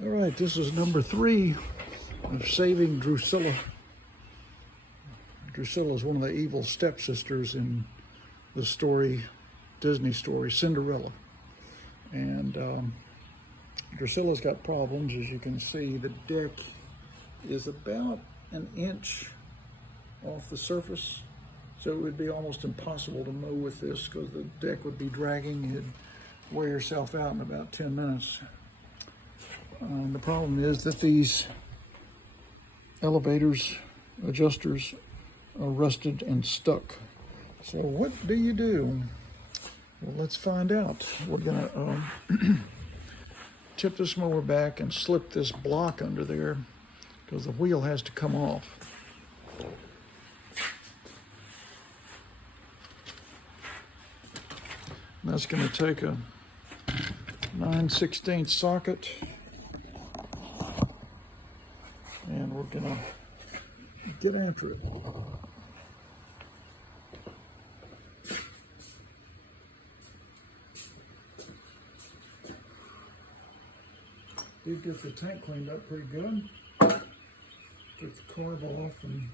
All right, this is number 3 of saving Drusilla. Drusilla is one of the evil stepsisters in the story, Disney story, Cinderella. And Drusilla's got problems. As you can see, the deck is about an inch off the surface. So it would be almost impossible to mow with this because the deck would be dragging. You'd wear yourself out in about 10 minutes. The problem is that these elevators, adjusters, are rusted and stuck. So what do you do? Well, let's find out. We're gonna tip this mower back and slip this block under there because the wheel has to come off. And that's gonna take a 9/16 socket, and we're gonna get after it. Did get the tank cleaned up pretty good. Took the carb off and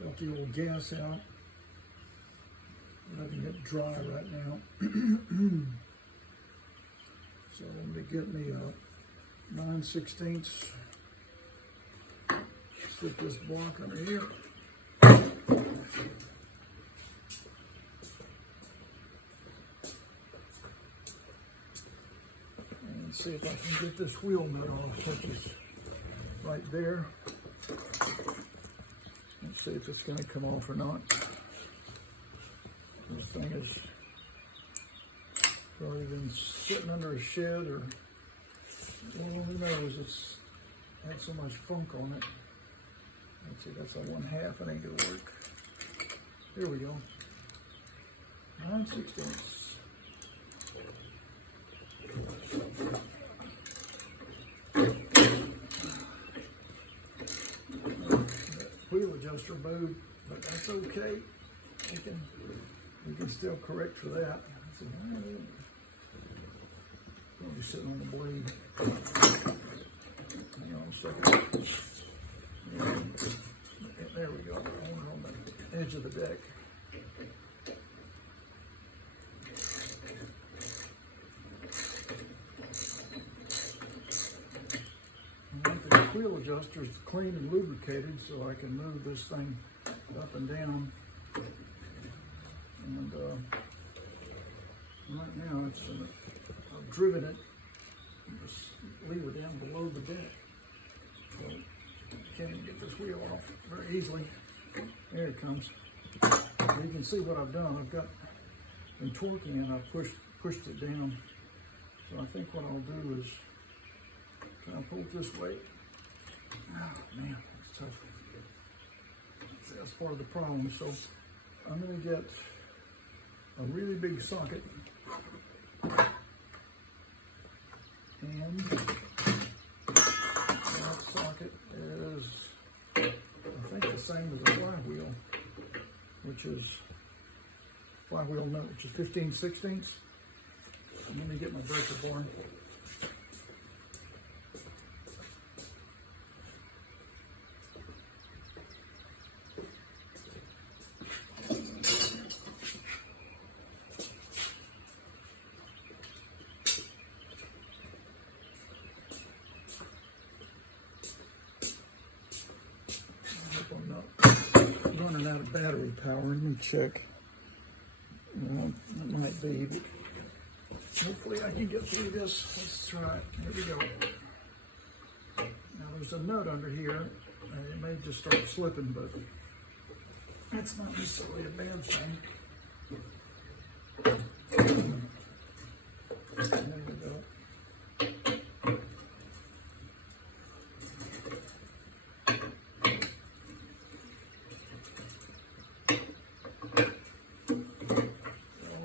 got the old gas out. Letting it dry right now. So let me get me a 9/16. Slip this block under here. And see if I can get this wheel nut off, which is right there. Let's see if it's going to come off or not. This thing has probably been sitting under a shed, or, well, who knows, it's had so much funk on it. Let's see, that's a 1/2, it ain't gonna work. Here we go. 9/16. Wheel adjuster moved, but that's okay. We can still correct for that. See, probably sitting on the blade. Hang on a second. There we go. On the edge of the deck. I want the wheel adjusters clean and lubricated so I can move this thing up and down. And right now I've driven it and just leave it down below the deck. So can't even get this wheel off very easily. There it comes. You can see what I've done. I've been torquing and I've pushed it down. So I think what I'll do is kind of pull it this way. Oh man, that's tough. See, that's part of the problem. So I'm going to get a really big socket, and that socket is, I think, the same as a flywheel, which is flywheel nut, which is 15/16. Let me get my breaker bar. Running out of battery power. Let me check. It might be, but hopefully I can get through this. Let's try it. Here we go. Now there's a nut under here, and it may just start slipping, but that's not necessarily a bad thing. There we go.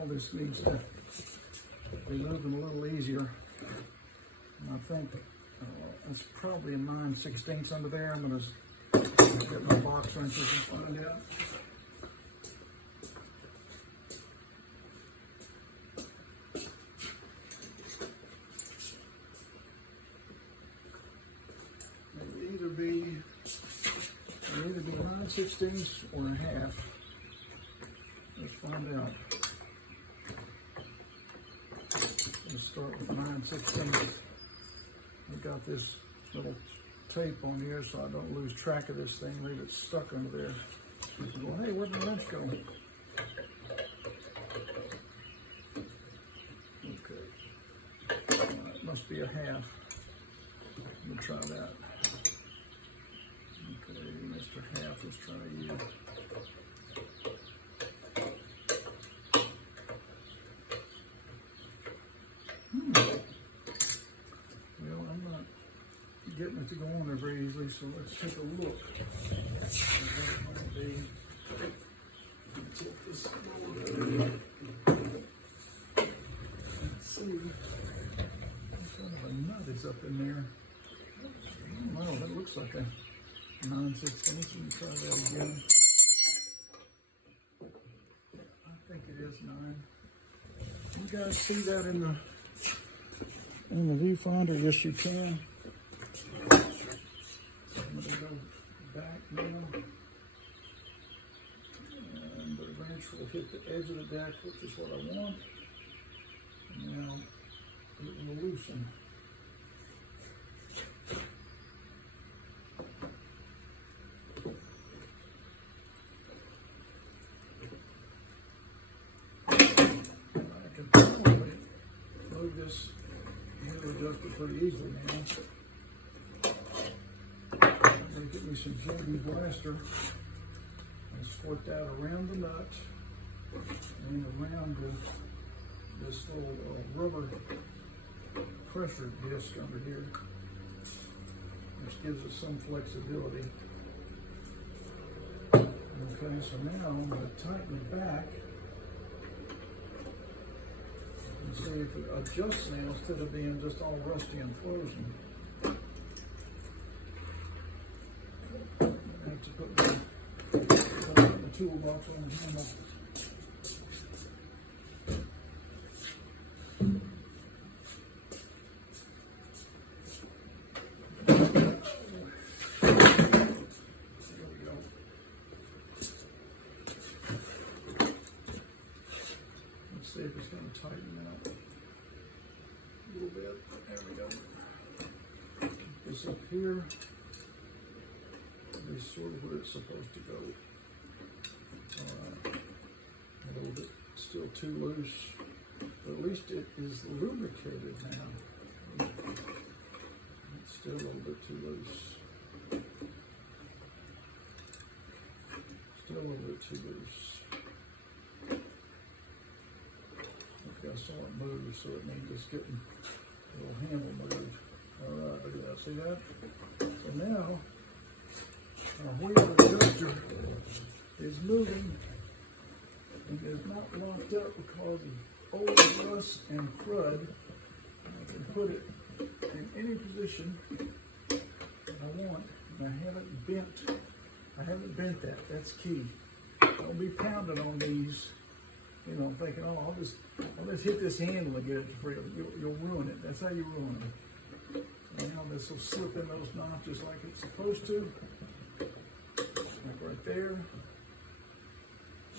This needs to be moving a little easier. And I think it's probably a 9/16 under there. I'm going to get my box wrenches and find out. either be 9/16 or a half. Let's find out. Let's start with 9/16. I've got this little tape on here so I don't lose track of this thing, leave it stuck under there. Well, hey, where'd my wrench go? Okay. It must be a half. Let me try that. Okay, Mr. Half, let's try you. Well, I'm not getting it to go on there very easily, so let's take a look. That might be. Take this over. Let's see. What kind of a nut is up in there? I don't know, that looks like a 9/16. Let me try that again. I think it is 9. You guys see that in the viewfinder? Yes, you can. I'm going to go back now. And the wrench will hit the edge of the deck, which is what I want. And now it will loosen. This handle adjusted pretty easily now. I'm going to get me some JB Blaster and squirt that around the nut and around this little rubber pressure disc under here, which gives us some flexibility. Okay, so now I'm going to tighten it back. See if it adjusts now instead of being just all rusty and frozen. I have to put the toolbox on the handle. There we go. Let's see if it's going to tighten out a little bit. There we go. Get this up here. This is sort of where it's supposed to go. A little bit still too loose, but at least it is lubricated now. It's still a little bit too loose. Still a little bit too loose. I saw it move, so it means it's getting a little handle moved. All right, look at that. See that? So now, our wheel adjuster is moving and is not locked up because of old rust and crud. I can put it in any position that I want, and I haven't bent that. That's key. Don't be pounding on these. You know, thinking, oh, I'll just hit this handle and get it free. You'll ruin it. That's how you ruin it. Now this will slip in those notches like it's supposed to, like right there.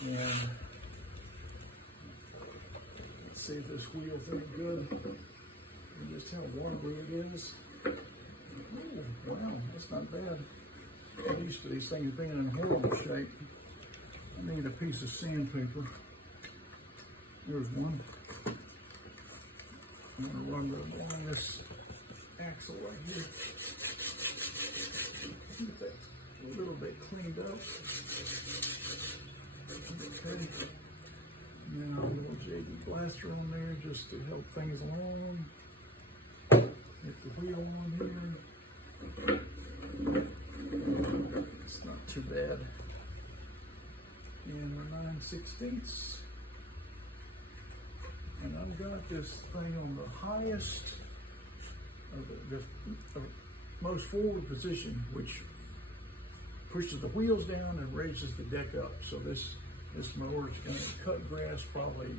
And let's see if this wheel's any good. And just how watery it is. Oh, wow, that's not bad. I'm used to these things being in horrible shape. I need a piece of sandpaper. There's one. I'm going to run along this axle right here. Get that a little bit cleaned up. Okay. And then I'll do a little JB Blaster on there just to help things along. Get the wheel on here. It's not too bad. And we're 9/16. And I've got this thing on the highest, the most forward position, which pushes the wheels down and raises the deck up. So this mower is going to cut grass probably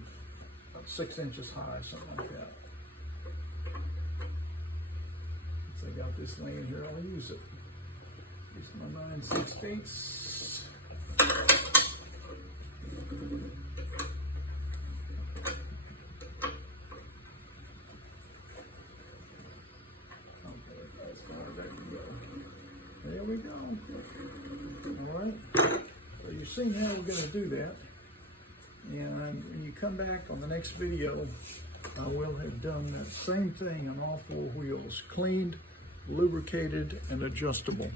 about 6 inches high, something like that. Since I got this laying here, I'll use it. Here's my 9/16. Okay, as far as I can go. There we go. All right. So you see now we're going to do that. And when you come back on the next video, I will have done that same thing on all 4 wheels. Cleaned, lubricated, and adjustable.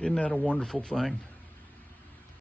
Isn't that a wonderful thing?